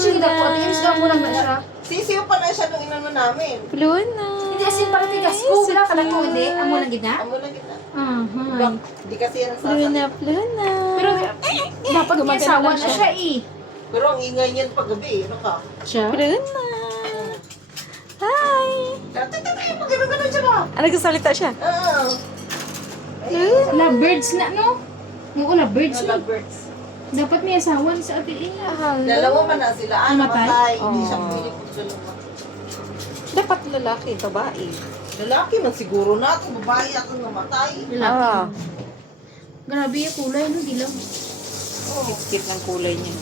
siya ginapo. At yung siya muna na siya. Sisiyo pa na siya nung inano namin. Luna. Hindi kasi parang tigas ko. Wala ka lang ko. Hindi. Amo lang gina. Amo lang kita. Aha. Hindi kasi yan ang Luna, sasakit. Luna. Pero dapat may Gumagano asawa lang na siya. siya eh. Pero ang ingay niyan paggabi. Ano ka? Siya? Luna. Hi. Tatay, pag-gano'n siya ba? Ah, nagsasalita siya. Oo. Love birds na, no? Oo, love birds na. Lovebirds. Dapat may asawa ni sa ate eh. Dalawa man na sila. Namatay? Namatay. Hindi siya Oh. pwede pagsulungan. Dapat lalaki, babae. Lalaki man siguro na. Kung babae ako namatay. Lalaki. Ah, Grabe yung kulay, no? Dilaw. cute ng kulay niya.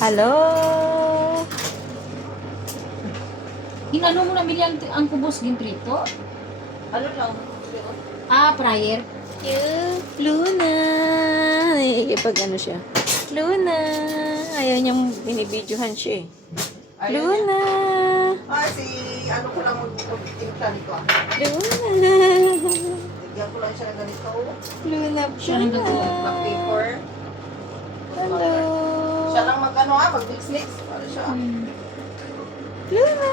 Hello. Inano mo na bili ang kubos gintrito? Ano lang? Ah, prior. Cute. Luna. Nakikipag ano siya. Luna. Ayaw niyang binibidyohan siya eh. Ayun Luna. Ah, si ano ko lang mag-timpla nito. Luna. Bigyan ko lang siya ng ganito. Luna. Siya ng ganito. Black paper. Hello. Siya lang mag-ano mag-mix-mix. Ano siya? Luna.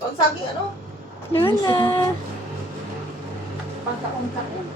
Kung saging ano? Luna. Pagkaon-kaon.